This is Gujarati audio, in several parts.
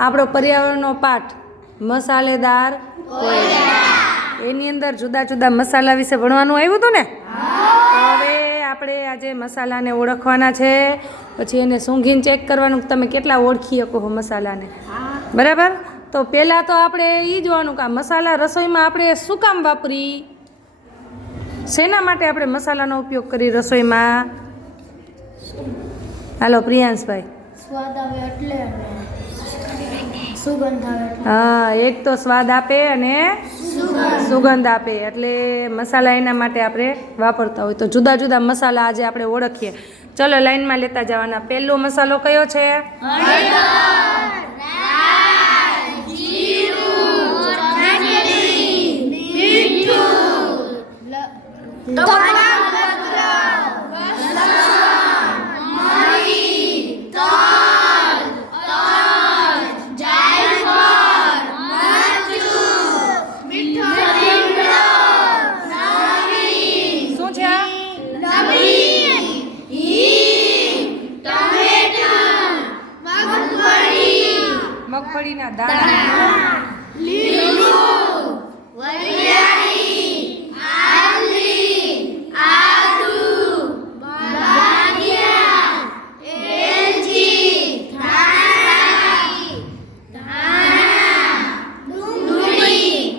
આપણો પર્યાવરણનો પાઠ, મસાલેદાર એની અંદર જુદા જુદા મસાલા વિશે ભણવાનું આવ્યું હતું ને? હવે આપણે આજે મસાલાને ઓળખવાના છે. પછી એને સૂંઘીને ચેક કરવાનું તમે કેટલા ઓળખી શકો મસાલાને. બરાબર? તો પહેલાં તો આપણે એ જોવાનું કે મસાલા રસોઈમાં આપણે શું કામ વાપરી? શેના માટે આપણે મસાલાનો ઉપયોગ કરી રસોઈમાં? હાલો, પ્રિયાંશભાઈ. સ્વાદ આવે એટલે હા એક તો સ્વાદ આપે અને સુગંધ. આપે. એટલે મસાલા એના માટે આપણે વાપરતા હોય. તો જુદા જુદા મસાલા આજે આપણે ઓળખીએ. ચલો લાઈનમાં લેતા જવાના. પહેલો મસાલો કયો છે? શું મગફળીના દાણા.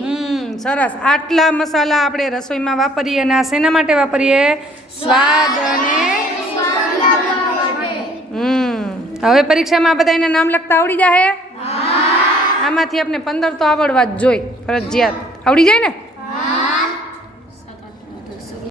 હમ, સરસ. આટલા મસાલા આપણે રસોઈમાં વાપરીએ અને આ શેના માટે વાપરીએ? સ્વાદ અને હમ. હવે પરીક્ષામાં બધા એના નામ લખતા આવડી જાય આમાંથી આપણે પંદર તો આવડવા જ જોઈ ફરજિયાત. આવડી જાય ને?